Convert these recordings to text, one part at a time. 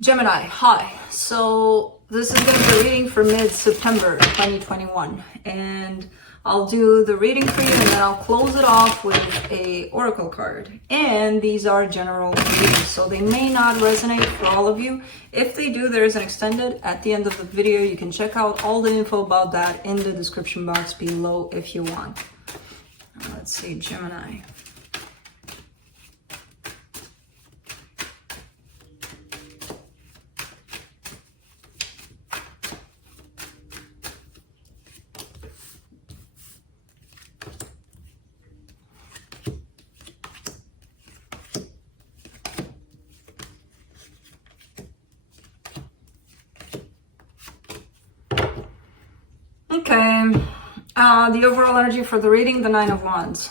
Gemini, hi. So this is going to be a reading for mid-September 2021, and I'll do the reading for you and then I'll close it off with a oracle card. And these are general readings, so they may not resonate for all of you. If they do, there is an extended at the end of the video. You can check out all the info about that in the description box below if you want. Let's see, Gemini. Okay, the overall energy for the reading, the Nine of Wands.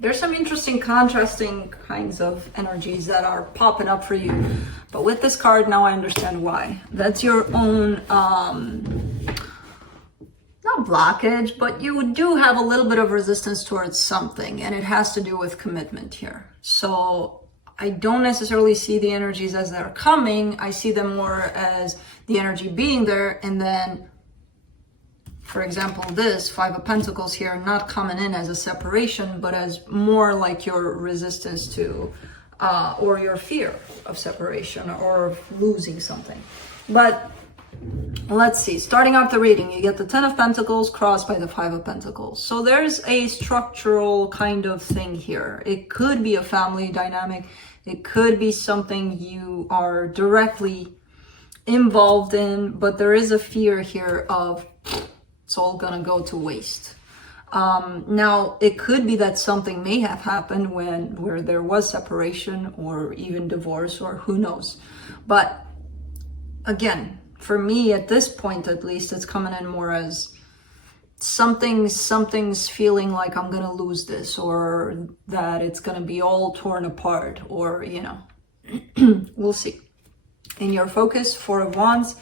There's some interesting contrasting kinds of energies that are popping up for you. But with this card, now I understand why. That's your own, not blockage, but you do have a little bit of resistance towards something. And it has to do with commitment here. So I don't necessarily see the energies as they're coming. I see them more as the energy being there, and then for example, this Five of Pentacles here, not coming in as a separation, but as more like your resistance to, or your fear of separation or losing something. But let's see, starting off the reading, you get the Ten of Pentacles crossed by the Five of Pentacles. So there's a structural kind of thing here. It could be a family dynamic. It could be something you are directly involved in, but there is a fear here of it's all gonna go to waste. Now, it could be that something may have happened where there was separation or even divorce, or who knows. But again, for me at this point, at least, it's coming in more as something's feeling like I'm gonna lose this, or that it's gonna be all torn apart, or you know, we'll see. In your focus, Four of Wands.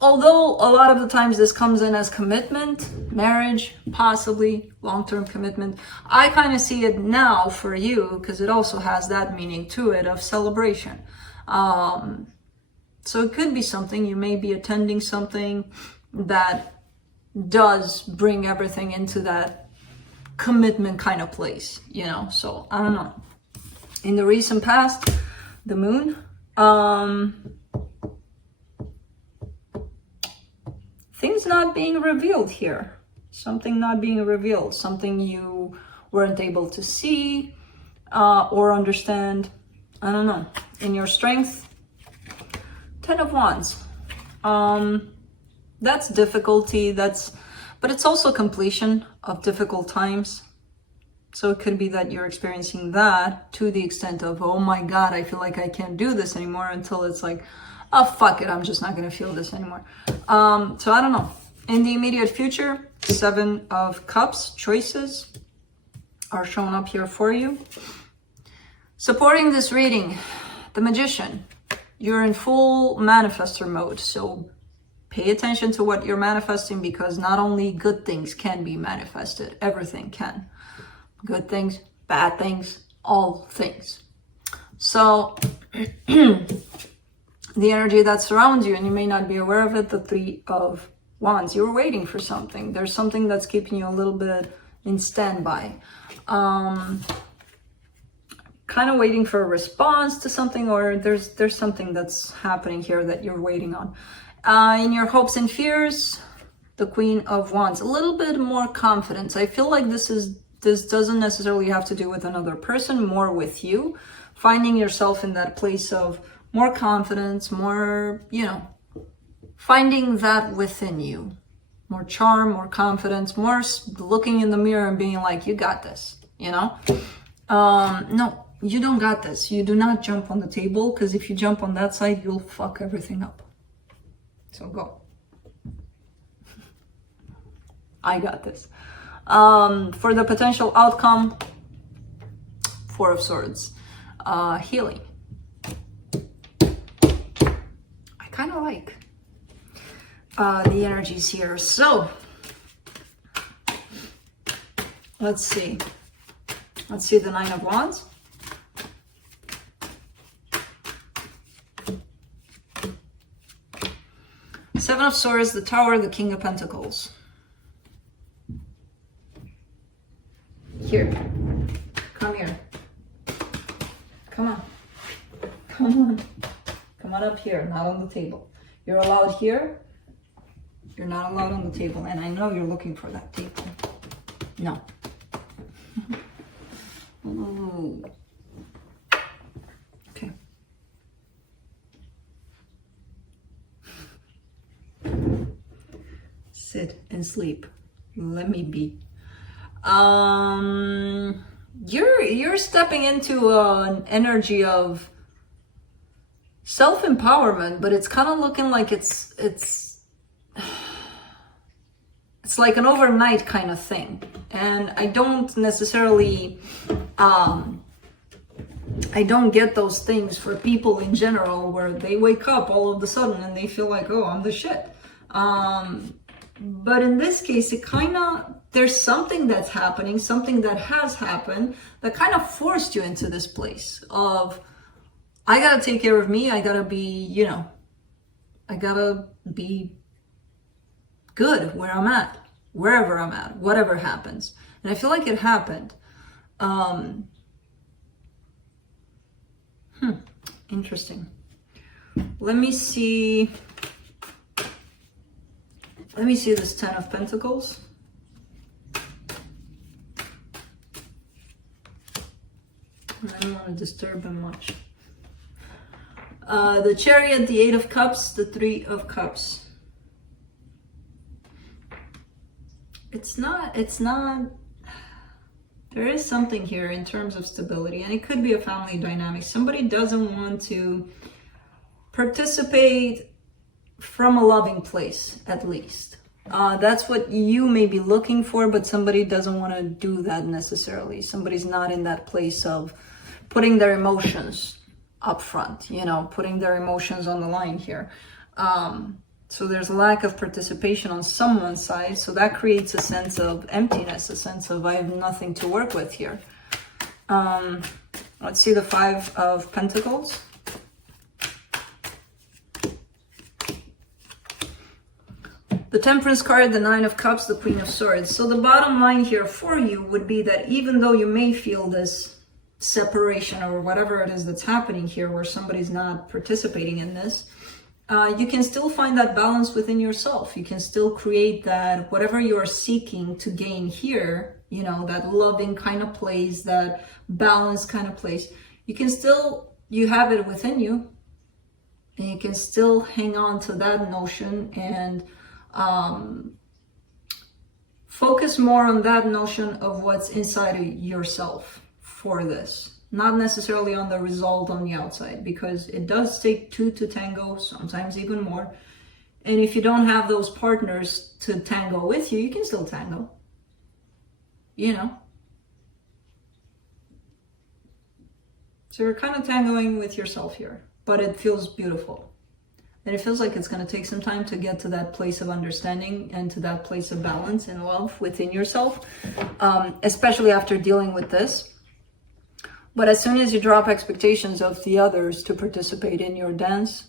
Although a lot of the times this comes in as commitment, marriage, possibly long-term commitment, I kind of see it now for you because it also has that meaning to it of celebration. So it could be something, you may be attending something that does bring everything into that commitment kind of place, you know? So I don't know. In the recent past, the Moon, things not being revealed here. Something not being revealed. Something you weren't able to see or understand. I don't know. In your strength, Ten of Wands. That's difficulty. But it's also completion of difficult times. So it could be that you're experiencing that to the extent of, oh my God, I feel like I can't do this anymore, until it's like, oh, fuck it, I'm just not going to feel this anymore. So I don't know. In the immediate future, Seven of Cups, choices are showing up here for you. Supporting this reading, the Magician. You're in full manifestor mode. So pay attention to what you're manifesting, because not only good things can be manifested, everything can. Good things, bad things, all things. So the energy that surrounds you, and you may not be aware of it, the Three of Wands. You're waiting for something. There's something that's keeping you a little bit in standby. Kind of waiting for a response to something, or there's something that's happening here that you're waiting on. In your hopes and fears, the Queen of Wands. A little bit more confidence. I feel like this doesn't necessarily have to do with another person, more with you. Finding yourself in that place of more confidence, more, you know, finding that within you. More charm, more confidence, more looking in the mirror and being like, you got this, you know? No, you don't got this. You do not jump on the table, because if you jump on that side, you'll fuck everything up. So go. I got this. For the potential outcome, Four of Swords. Healing. Kind of like the energies here. So let's see the Nine of Wands. Seven of Swords, the Tower, the King of Pentacles. Here. Come here. Come on. Come on. Come on up here, not on the table. You're allowed here. You're not allowed on the table. And I know you're looking for that table. No. Ooh. Okay. Sit and sleep. Let me be. You're stepping into an energy of self-empowerment, but it's kind of looking like it's like an overnight kind of thing. And I don't necessarily I don't get those things for people in general where they wake up all of a sudden and they feel like, oh, I'm the shit. But in this case, it kind of, there's something that's happening, something that has happened that kind of forced you into this place of, I gotta take care of me. I gotta be, you know, I gotta be good where I'm at, wherever I'm at, whatever happens. And I feel like it happened. Interesting. Let me see this Ten of Pentacles. I don't want to disturb him much. The Chariot, the Eight of Cups, the Three of Cups. It's not, there is something here in terms of stability, and it could be a family dynamic. Somebody doesn't want to participate from a loving place, at least. That's what you may be looking for, but somebody doesn't want to do that necessarily. Somebody's not in that place of putting their emotions up front, you know, putting their emotions on the line here. So there's a lack of participation on someone's side. So that creates a sense of emptiness, a sense of I have nothing to work with here. Let's see the Five of Pentacles. The Temperance card, the Nine of Cups, the Queen of Swords. So the bottom line here for you would be that even though you may feel this separation or whatever it is that's happening here where somebody's not participating in this, you can still find that balance within yourself. You can still create that whatever you're seeking to gain here, you know, that loving kind of place, that balanced kind of place. You can still, you have it within you, and you can still hang on to that notion and focus more on that notion of what's inside of yourself for this. Not necessarily on the result on the outside, because it does take two to tango, sometimes even more. And if you don't have those partners to tango with you, you can still tango. You know? So you're kind of tangoing with yourself here, but it feels beautiful. And it feels like it's going to take some time to get to that place of understanding and to that place of balance and love within yourself, especially after dealing with this. But as soon as you drop expectations of the others to participate in your dance,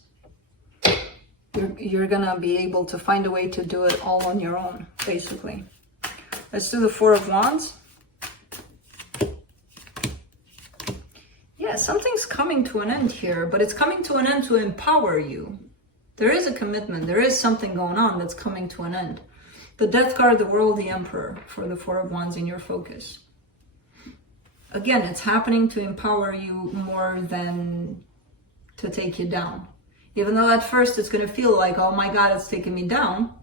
you're gonna be able to find a way to do it all on your own, basically. Let's do the Four of Wands. Yeah, something's coming to an end here, but it's coming to an end to empower you. There is a commitment. There is something going on that's coming to an end. The Death card, the World, the Emperor for the Four of Wands in your focus. Again, it's happening to empower you more than to take you down. Even though at first it's going to feel like, oh my God, it's taking me down.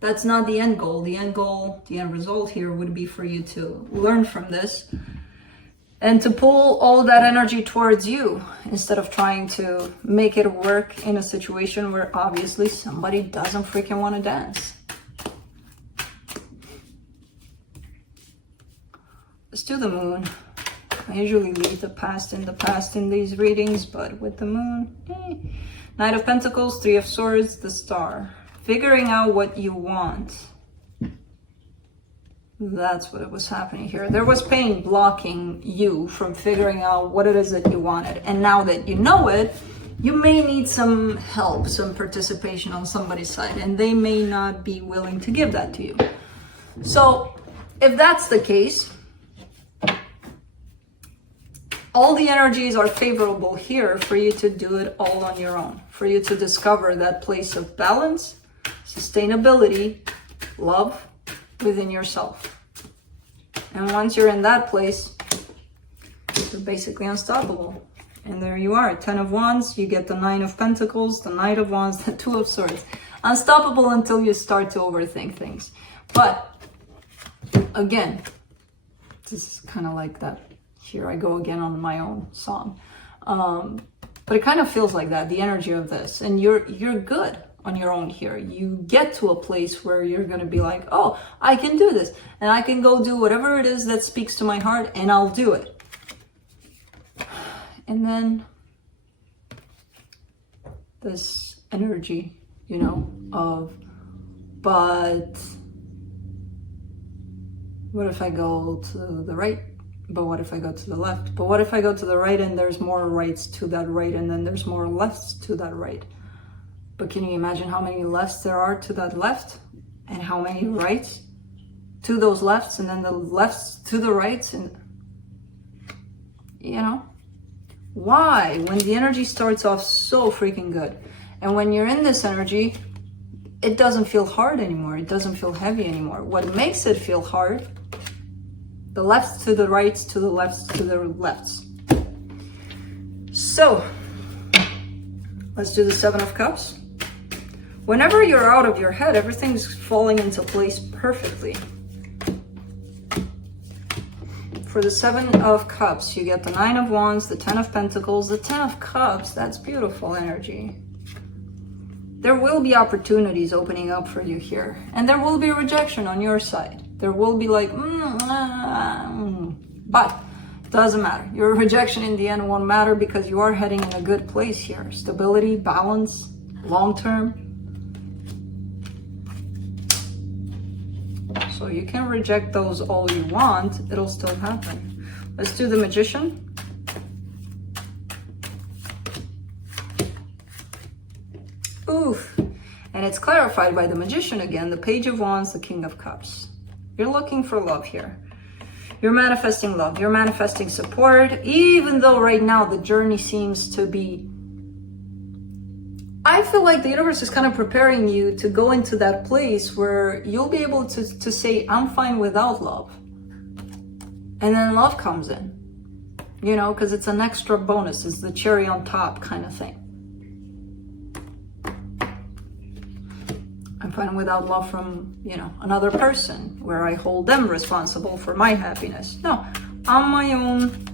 That's not the end goal. The end goal, the end result here would be for you to learn from this and to pull all that energy towards you instead of trying to make it work in a situation where obviously somebody doesn't freaking want to dance. Let's do the Moon. I usually leave the past in these readings, but with the Moon, Knight of Pentacles, Three of Swords, the Star. Figuring out what you want. That's what was happening here. There was pain blocking you from figuring out what it is that you wanted. And now that you know it, you may need some help, some participation on somebody's side, and they may not be willing to give that to you. So if that's the case, all the energies are favorable here for you to do it all on your own, for you to discover that place of balance, sustainability, love within yourself. And once you're in that place, you're basically unstoppable. And there you are, 10 of Wands, you get the 9 of Pentacles, the Knight of Wands, the 2 of Swords. Unstoppable until you start to overthink things. But again, this is kind of like that. Here I go again on my own song. But it kind of feels like that, the energy of this. And you're good on your own here. You get to a place where you're going to be like, oh, I can do this. And I can go do whatever it is that speaks to my heart, and I'll do it. And then this energy, you know, of, but what if I go to the right? But what if I go to the left? But what if I go to the right and there's more rights to that right, and then there's more lefts to that right? But can you imagine how many lefts there are to that left, and how many rights to those lefts, and then the lefts to the rights? And you know, why, when the energy starts off so freaking good, and when you're in this energy, it doesn't feel hard anymore, it doesn't feel heavy anymore. What makes it feel hard, the lefts to the rights, to the lefts, to the lefts. So let's do the 7 of Cups. Whenever you're out of your head, everything's falling into place perfectly. For the 7 of Cups, you get the 9 of Wands, the 10 of Pentacles, the 10 of Cups. That's beautiful energy. There will be opportunities opening up for you here, and there will be rejection on your side. There will be like, but doesn't matter. Your rejection in the end won't matter, because you are heading in a good place here. Stability, balance, long term. So you can reject those all you want, it'll still happen. Let's do the Magician. Oof. And it's clarified by the Magician again, the Page of Wands, the King of Cups. You're looking for love here. You're manifesting love. You're manifesting support, even though right now the journey seems to be... I feel like the universe is kind of preparing you to go into that place where you'll be able to say, I'm fine without love. And then love comes in, you know, because it's an extra bonus. It's the cherry on top kind of thing. I'm fine without love from, you know, another person, where I hold them responsible for my happiness. No, on my own.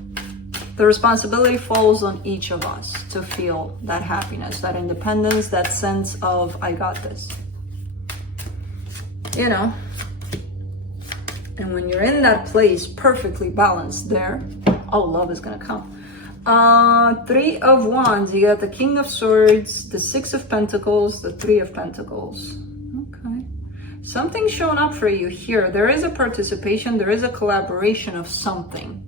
The responsibility falls on each of us to feel that happiness, that independence, that sense of, I got this. You know? And when you're in that place, perfectly balanced there, oh, love is gonna come. 3 of Wands, you got the King of Swords, the 6 of Pentacles, the 3 of Pentacles. Okay. Something's showing up for you here. There is a participation, there is a collaboration of something.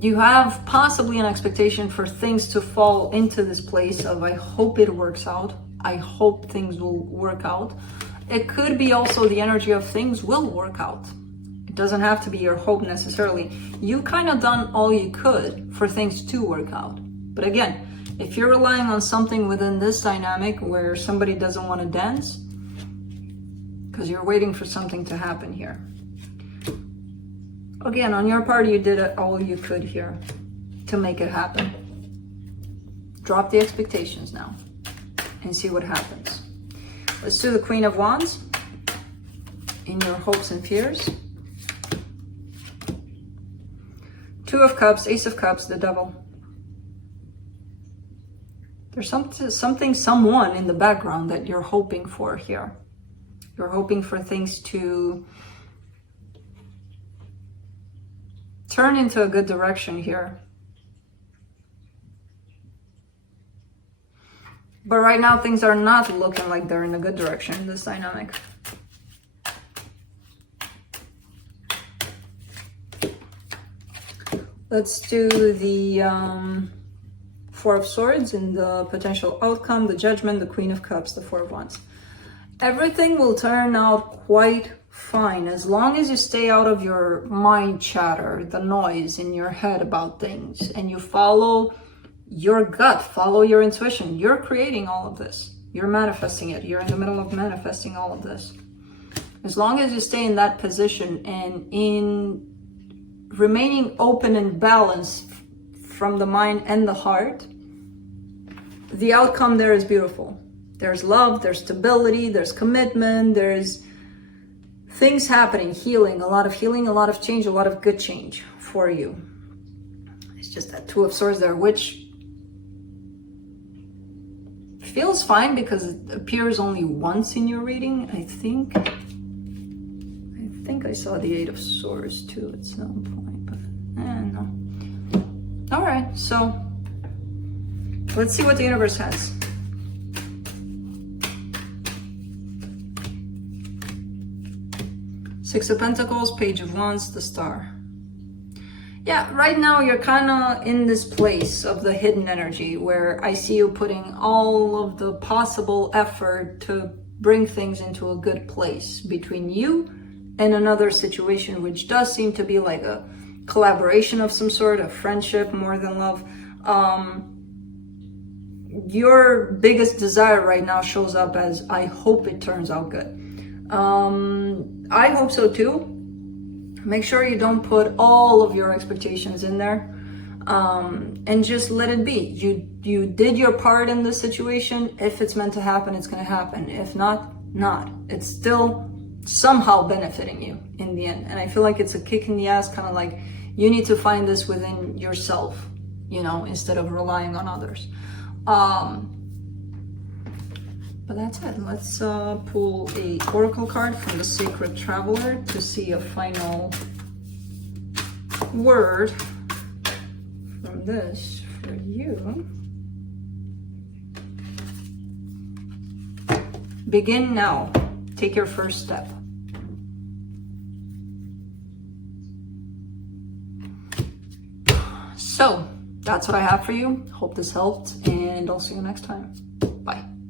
You have possibly an expectation for things to fall into this place of, I hope it works out. I hope things will work out. It could be also the energy of things will work out. It doesn't have to be your hope necessarily. You kind of done all you could for things to work out. But again, if you're relying on something within this dynamic where somebody doesn't want to dance, because you're waiting for something to happen here. Again, on your part, you did all you could here to make it happen. Drop the expectations now and see what happens. Let's do the Queen of Wands in your hopes and fears. 2 of Cups, Ace of Cups, the Devil. There's something, someone in the background that you're hoping for here. You're hoping for things to turn into a good direction here. But right now, things are not looking like they're in a good direction in this dynamic. Let's do the Four of Swords in the potential outcome, the Judgment, the Queen of Cups, the Four of Wands. Everything will turn out quite fine as long as you stay out of your mind chatter, the noise in your head about things, and you follow your gut, follow your intuition. You're creating all of this. You're manifesting it. You're in the middle of manifesting all of this. As long as you stay in that position and in remaining open and balanced from the mind and the heart, the outcome there is beautiful. There's love, there's stability, there's commitment, there's things happening, healing, a lot of change, a lot of good change for you. It's just that Two of Swords there, which feels fine because it appears only once in your reading, I think. I think I saw the Eight of Swords too at some point, but no. All right, so let's see what the universe has. Six of Pentacles, Page of Wands, the Star. Yeah, right now you're kind of in this place of the hidden energy where I see you putting all of the possible effort to bring things into a good place between you and another situation, which does seem to be like a collaboration of some sort, a friendship more than love. Your biggest desire right now shows up as, I hope it turns out good. I hope so too. Make sure you don't put all of your expectations in there, and just let it be. You did your part in this situation. If it's meant to happen, it's going to happen. If not, not. It's still somehow benefiting you in the end. And I feel like it's a kick in the ass, kind of like you need to find this within yourself, you know, instead of relying on others. But that's it. Let's pull a oracle card from the Sacred Traveler to see a final word from this for you. Begin now. Take your first step. So that's what I have for you. Hope this helped, and I'll see you next time.